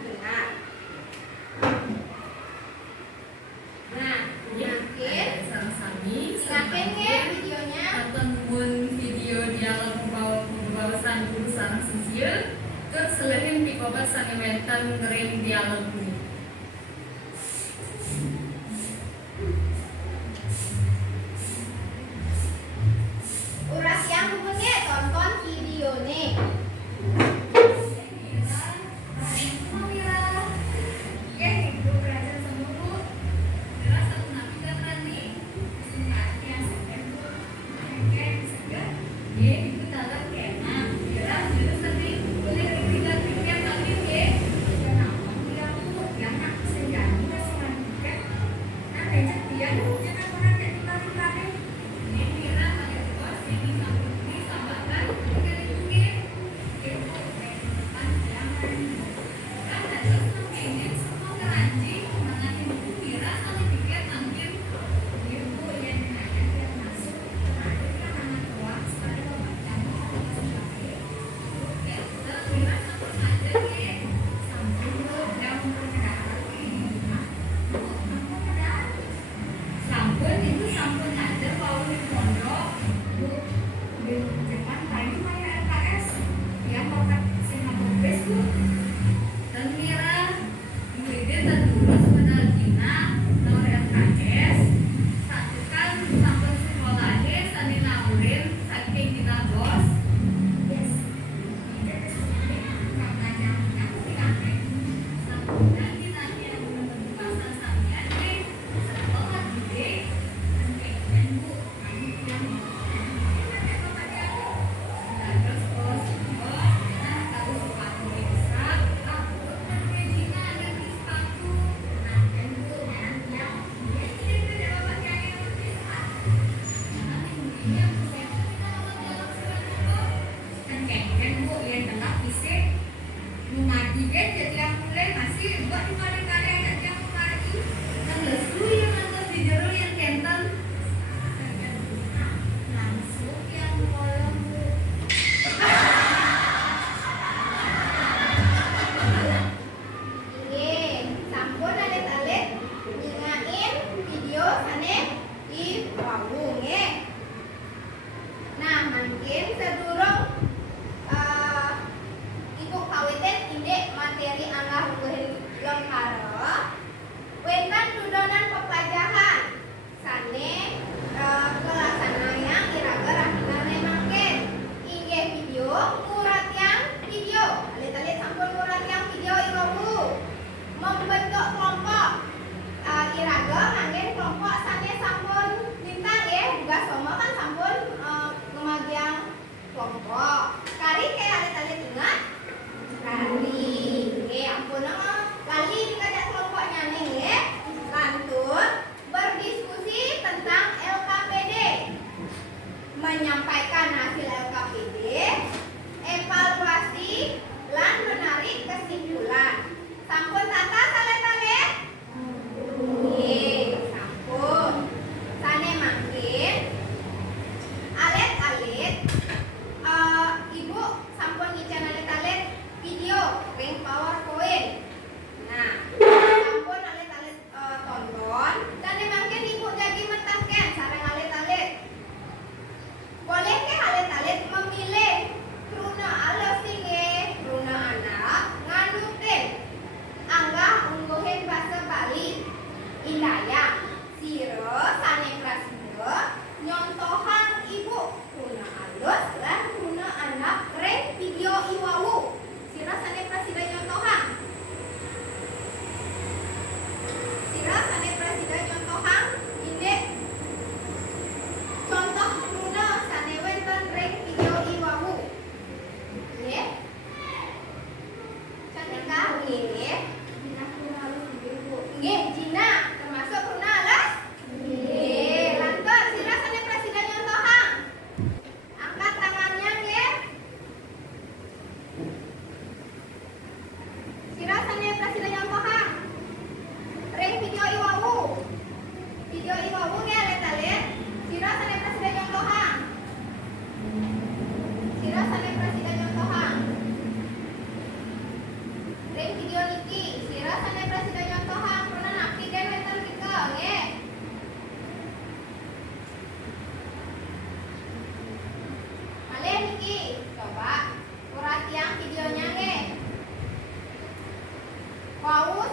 benar. Nah, yakin Sami-sami yakin ya videonya. temuan video dialog pembahasan guru sarang sisir terus selain pikobat sangementan ngering dialog ini. Uras yang bukunya tonton video nih.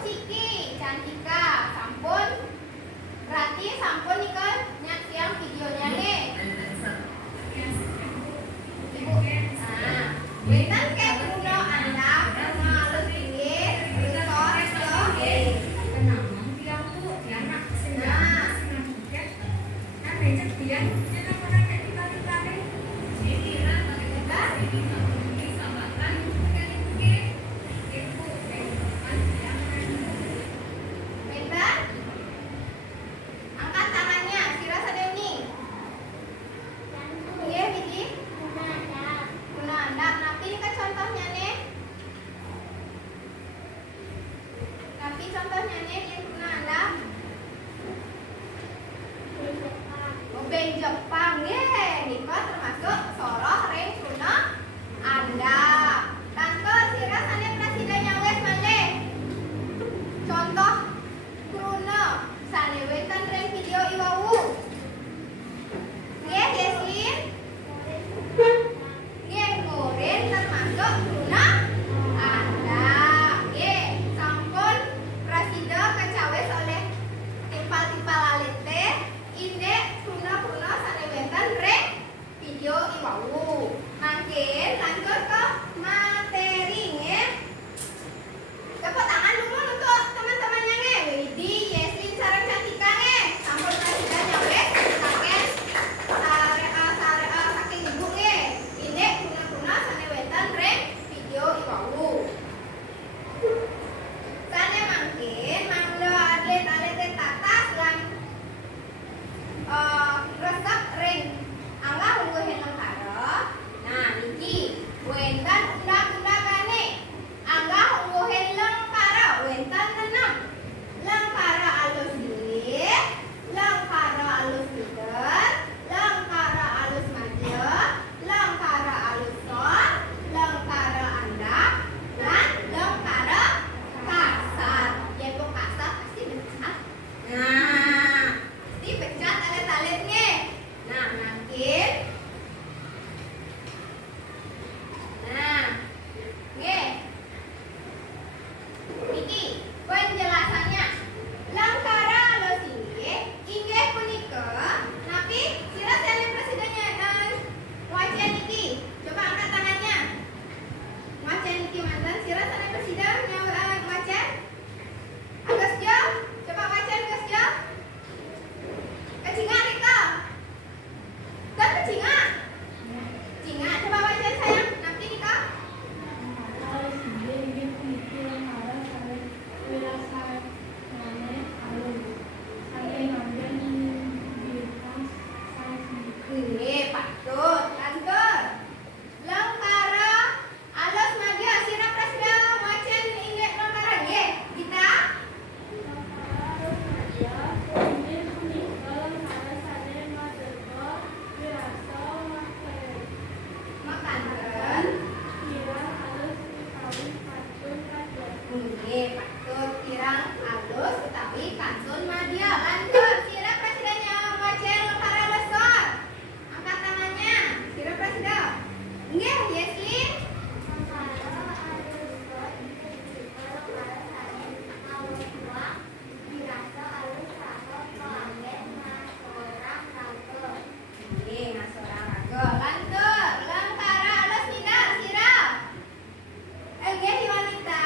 Siki, Cantika, sampun. Berarti sampun nih kan nyak yang videonya nih. Ibu. Nah, berikan ke Bruno Anda mengalus pinggir, besar ke Bentar. Angkat tangannya, Sira Sadeni. Iya, Bidi. Guna Anda. Napi ini kan contohnya nih. Napi contohnya nih yang guna Anda. Beng Jepang, ye, Niko termasuk soroh ring guna Anda. Tangko Sira Sane presidennya wes malih. Contoh Bruno Sane wetan ring video iwau. Nggih, Yesin. Nggih, Koren termasuk Bruno Anda. Nggih, sampun presiden kecawes oleh timpal-timpal alit teh. Indek Bruno Sane wetan ring video iwau. Mangkin lanjut ke materi nggih. Tepuk tangan dulu untuk teman-temannya nggih. Widi, Yeslin, sareng Cantika nggih. Sampun presiden nyawes saking ibu nggih. Indek Bruno Sane wetan ring video iwau. Sane mangkin manglo atlet-atlet tatas lan resep ring angga ungguhin lengkara. Nah, niki wentan undang-undangane angga ungguhin lengkara wentan tenang. Lengkara alus cilik, lengkara alus lider, lengkara alus maja, lengkara alus sor, lengkara andap, dan lengkara kasar. Ya, kok kasar pasti becat. Nah, pasti becat alit-alitnya. Nah, makin. Nah, nggih. Niki penjelasannya. Lengkara alus cilik inggih punika napi sira sane presidennya wajan niki. Coba angkat tangannya. Wajan niki mantan sira sane presidennya wajan. Agus Jo, coba wajan Agus Jo. Kecinga Rika. Kan kecinga. Cinga, coba wajan sayang. Nanti Rika. Nggih, patut. Lanjut. Lengkara alus maja sira presiden wajan inggih lengkara nggih. Kita makan. Nggih, patut kirang alus utawi kantun madya. Lanjut, sira presidennya wajan lengkara lesor. Angkat tangannya, sira presiden. Nggih, Yeslin. Nggih, ngasora raga. Lanjut, lengkara alus lidah sira. Nggih, wanita.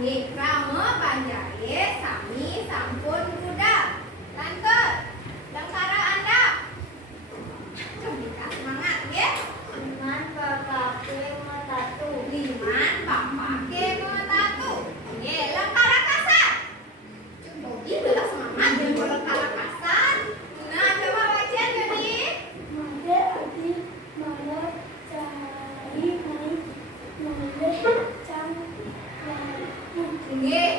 nggih krama banjare sami sampun budal. Lantur lengkara Anda. Cemika semangat nggih. Liman bapake metatu. Liman bapake metatu. Nggih, lengkara kasar. Bobi belah semangat yang lengkara kasar. Nah, coba baca jadi. Made adi male cari main male cang Nggih.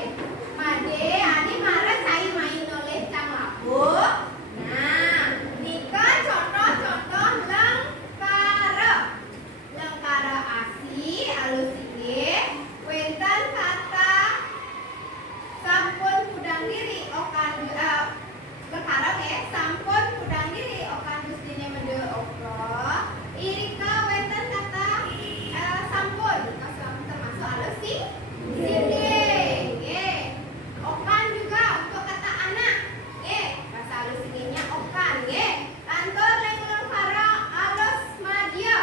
Made adi marah cai main oleh cang labu. Nah, nika contoh-contoh lengkara. Lengkara asi alus nggih. Wenten kata sampun kudang diri okan lengkara nggih sampun kudang diri okan dustine mende okro. Irika wenten kata sampun termasuk alus sing sini. Nggih. Okan juga untuk kata anak. Nggih, bahasa alus singinya okan nggih. Lantur lengkara alus madya.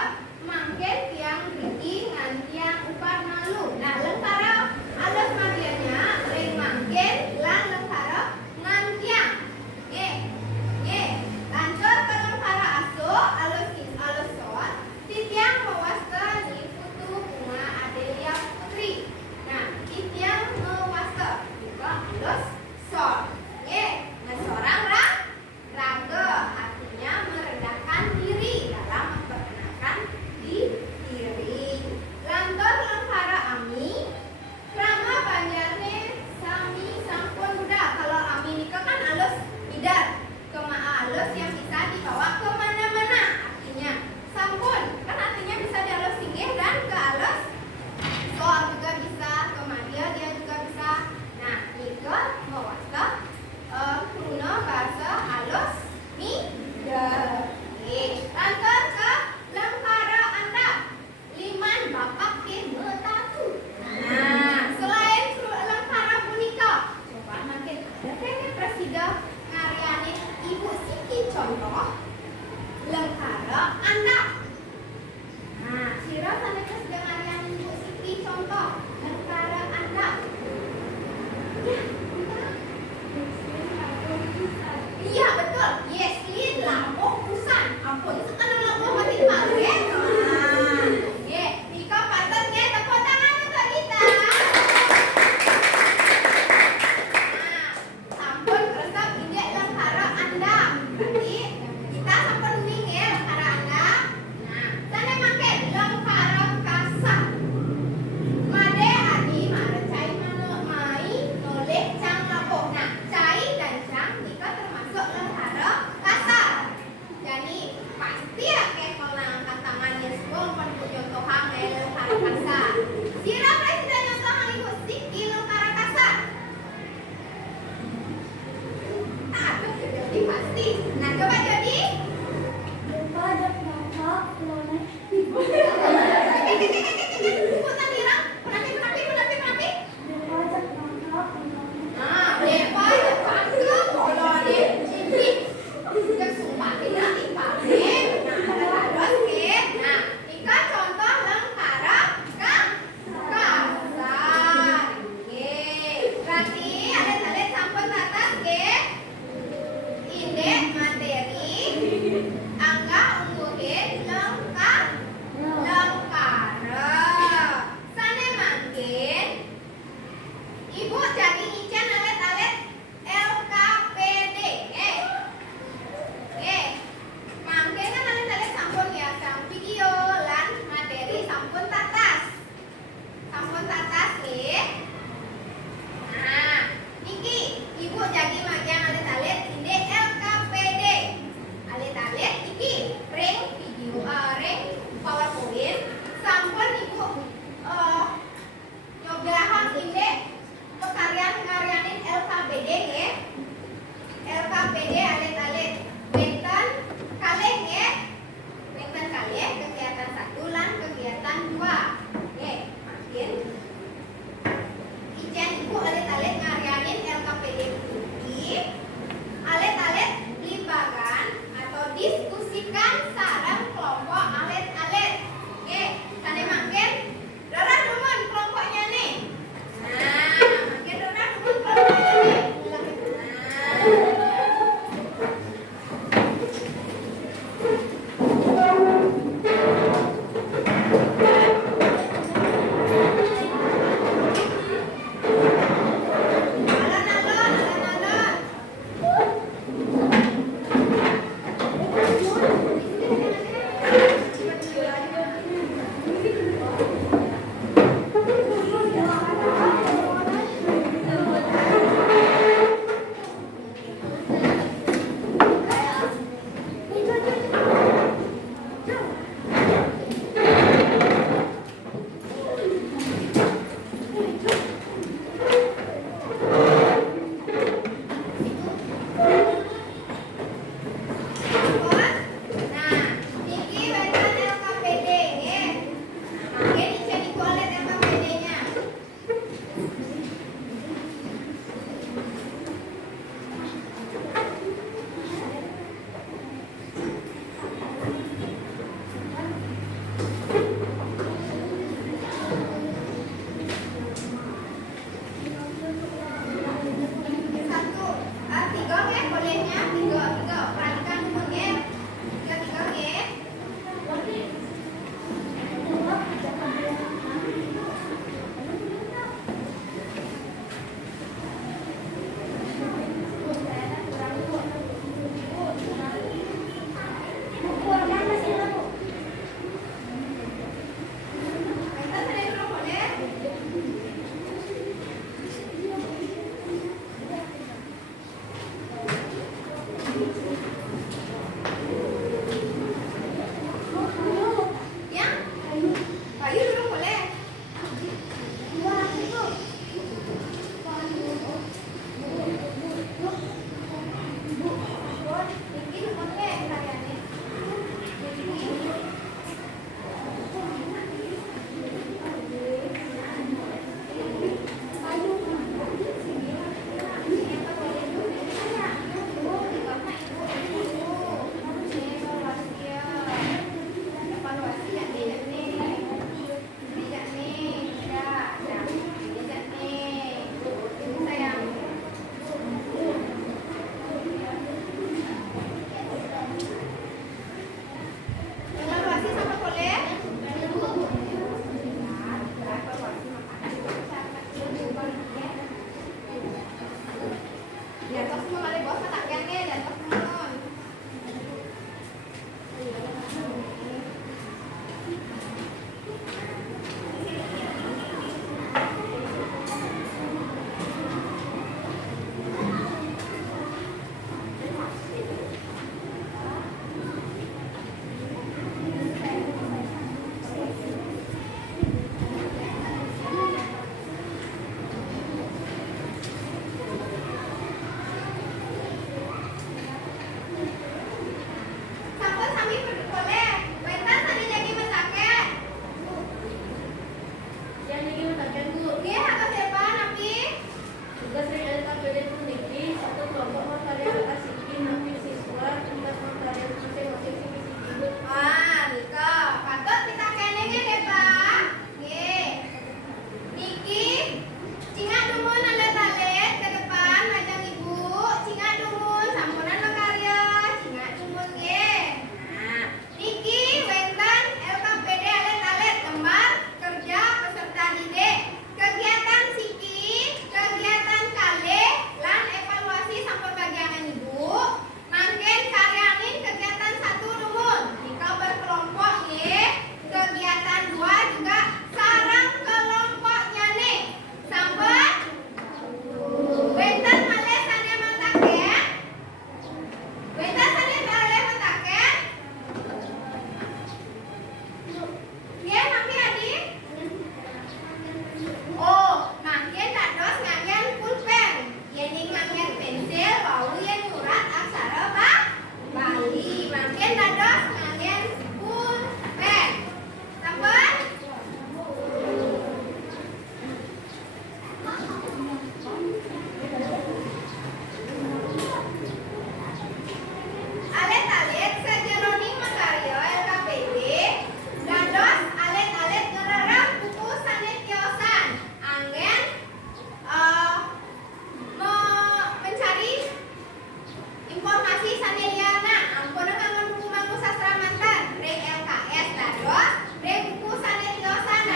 Mangken tiang riki ngan tiang upar malu. Nah, lengkara alus madyanya ring mangken lan lengkara ngan tiang. Nggih. Nggih. Lanjut ke lengkara aso alus alus soal. Titiang mewasta ni putu bunga Adelia Putri. Nah, titiang mewasta juga alus sol. Nggih. Nah, seorang raga artinya merendahkan diri dalam memperkenalkan diri. Lantur lengkara ami krama banjarne sami sampun budal. Kalau ami nika kan alus bidar. Alus yang bisa dibawa kemana-mana. Artinya sampun kan artinya bisa dialus singgih dan ke alus soal juga bisa, ke madya dia juga bisa. Nah, nika mewasta kuna bahasa alus midar. Lantur ke lengkara Anda. Liman bapak ke metatu. Nah, selain lengkara punika, coba makin ada kayaknya presiden ngaryani Ibu Siti contoh lengkara Anda. Nah, sira sanes sedang ngaryani Ibu Siti contoh lengkara Anda. Ya, entah. Iya betul. Yeslin lampung pusan. Ampun, sekarang lampung mati malu ya. Nah, ye, nika pantas nggih tepuk tangan untuk kita. Nah, sampun resep injek lengkara Anda. Berarti kita sampun nggih lengkara Anda. Nah, sana mangke lengkara kasar. Made adi mare cai mai noleh cang lapuk. Nah, cai dan cang nika termasuk lengkara kasar. Jadi pasti ya kayak kalau angkat tangannya semua pun contohan kayak lengkara kasar. Sira presiden contohan Ibu Siti lengkara kasar. Aduh, jadi pasti. Nah, coba jadi. lupa ada mama lone Ibu tadi orang, penapi. lupa ada mama lone Nah, depa depan ke kolone cipi. Yang sumpah tidak dipakai. Nah, terus ke. Nah, ika contoh lengkara kasar. Oke. Berarti alit-alit sampun atas ke. Indek materi. Angga ungguhin lengkara.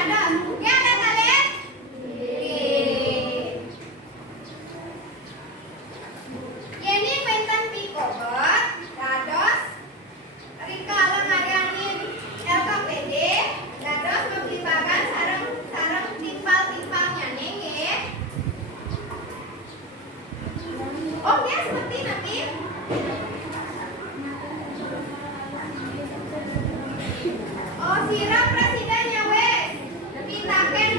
dados. Oke, ada kalian? Yeni pentan pikobot, dados Rika Langarianin LKPD, dados membibagan sareng timpal-timpalnya nenge. Oh ya, seperti nanti. Oh, sirap presidennya wes. Pintaken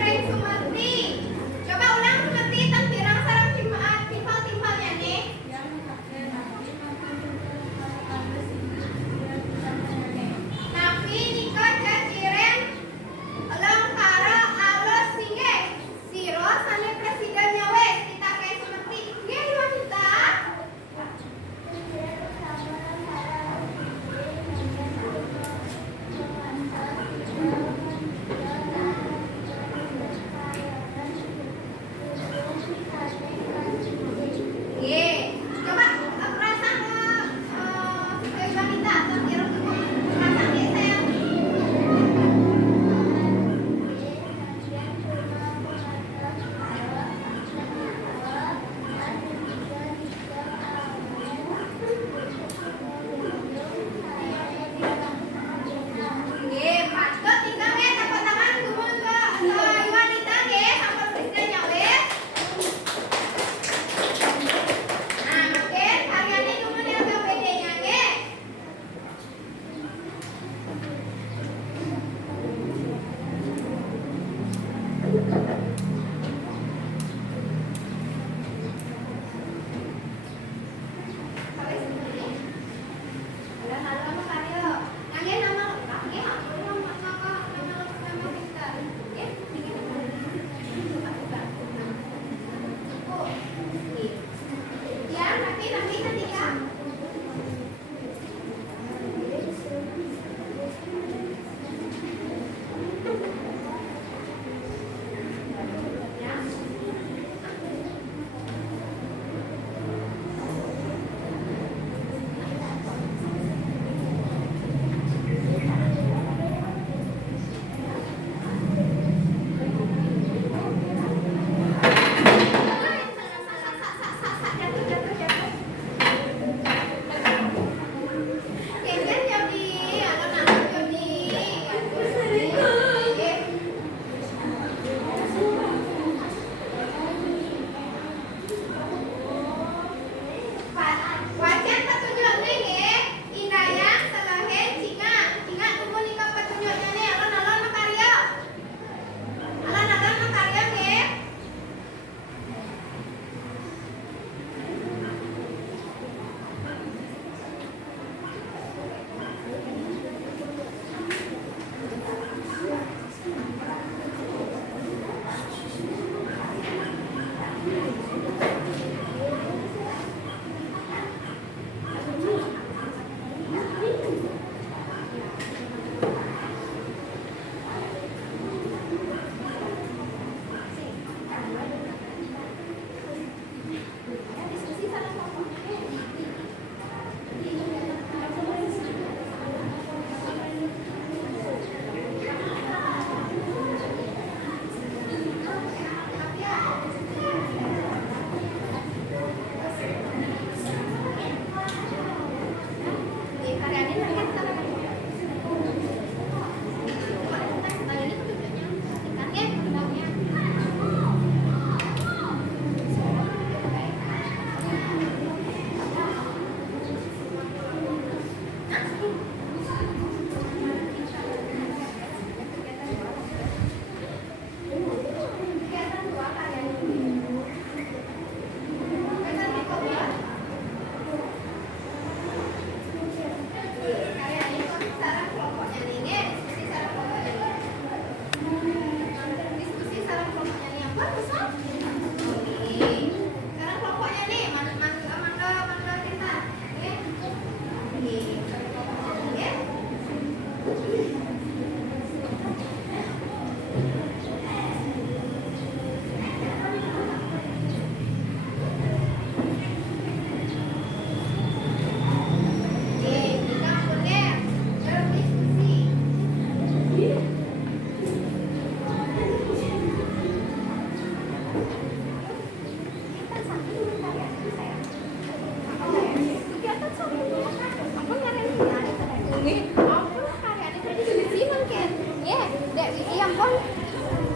sampun.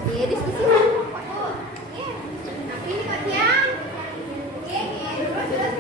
Iya, diskusi kelompok. Iya. Tapi ini Kak Tiang. Iya, iya, terus.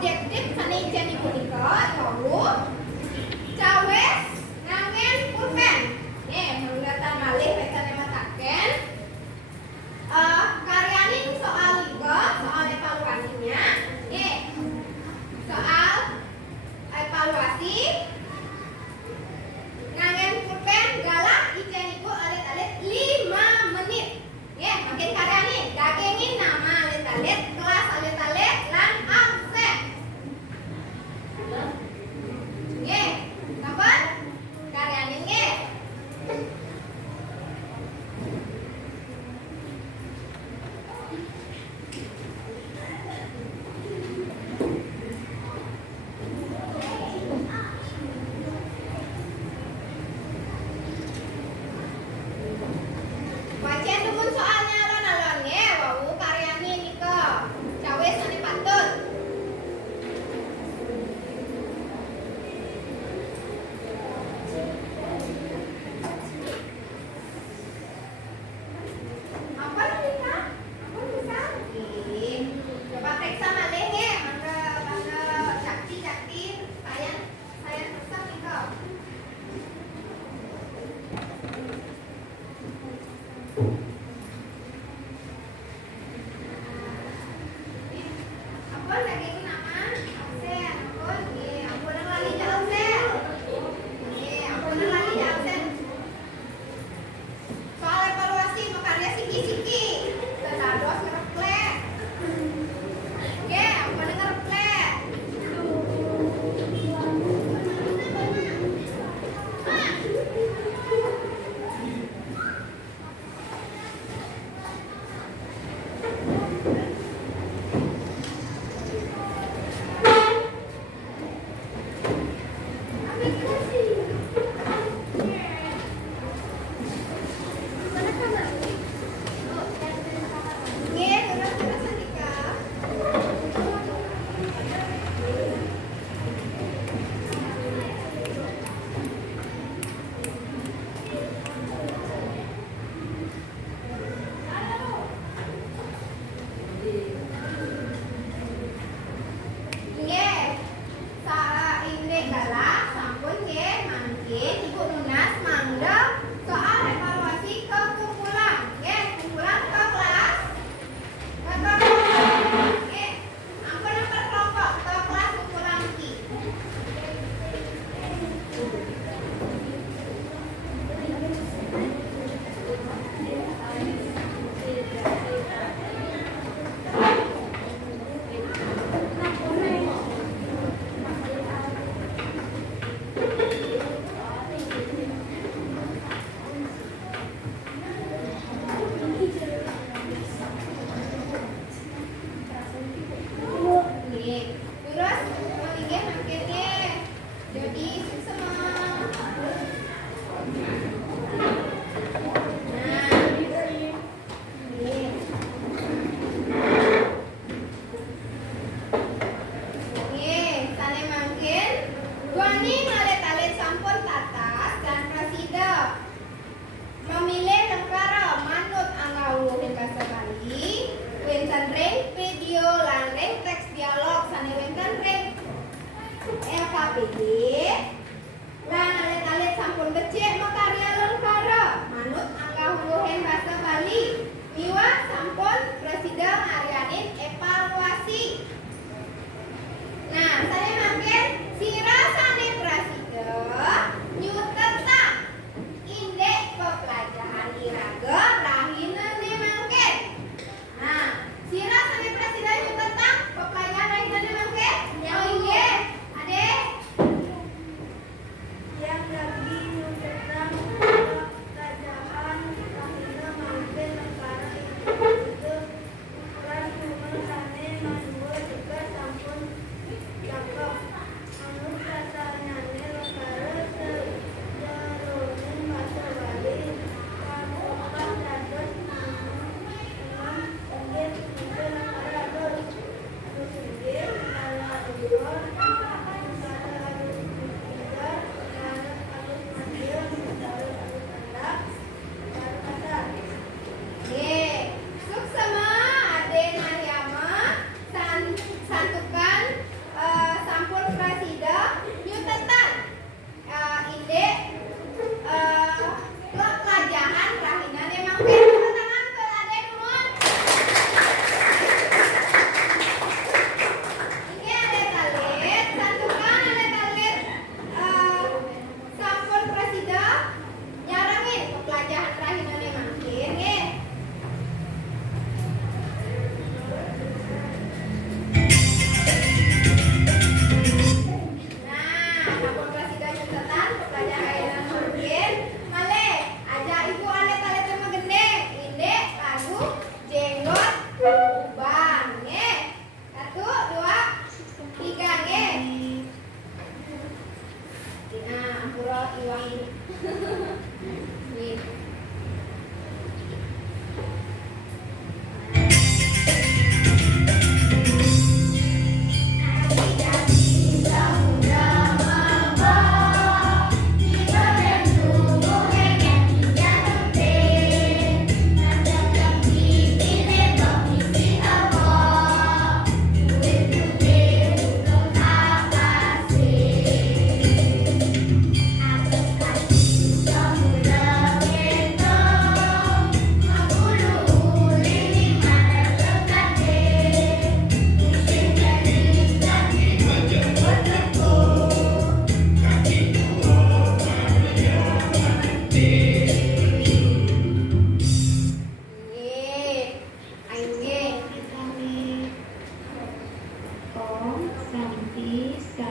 objektif sane jadi punika yaitu cawes ngangen pulpen. Menggatan malih pecane mataken. Karyani soal liga, soal evaluasinya. Soal evaluasi ngangen pulpen galak ijen iku alit-alit 5 menit. Makin karyani dagingin nama alit-alit, kelas alit-alit lan absen. Kapan? Karyani nggih. Wajan dumun soalnya alon-alon nggih, wau karyane nika. Cawes sane patut. Apa nika? Apa bisa? Coba periksa malih nggih, mangga cakti-cakti saya pesan nika. Ampun lagi itu nama absen. Ampun lagi ja absen. Ampun lagi ja absen. Soal evaluasi makarya siki-siki. Tenados ngereplek. Ampun ngereplek. Terus Andika. Nggih. Sa indek galak sampun nggih mangkin Ibu Nunas mangga soal evaluasi ke kumpulan. Nggih, kumpulan ke kelas. Ke kelompok. Nggih. Ampun per kelompok ke kelas kumpulan iki. Nggih. Terus nggih mangkin nggih. Jadi semua. Nah. Nggih. Nggih, sane mangkin Dwani ngalit-alit sampun tatas dan presida memilih negara manut anggawu basa Bali, wenten ring video lan ring teks dialog sane wenten ring LKPD lan alit-alit sampun becik makarya lengkara manut anggawu basa Bali. Miwah sampun presida ngarianin evaluasi. Nah, saya mangkin sirasane presida nyutetak indek pepelajaran iraga rahinane mangkin. Nah, sirasane presida nyutetak pepelajaran rahinane mangkin. Oh iya, Adek.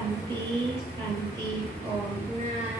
Panti, Panti, Pona,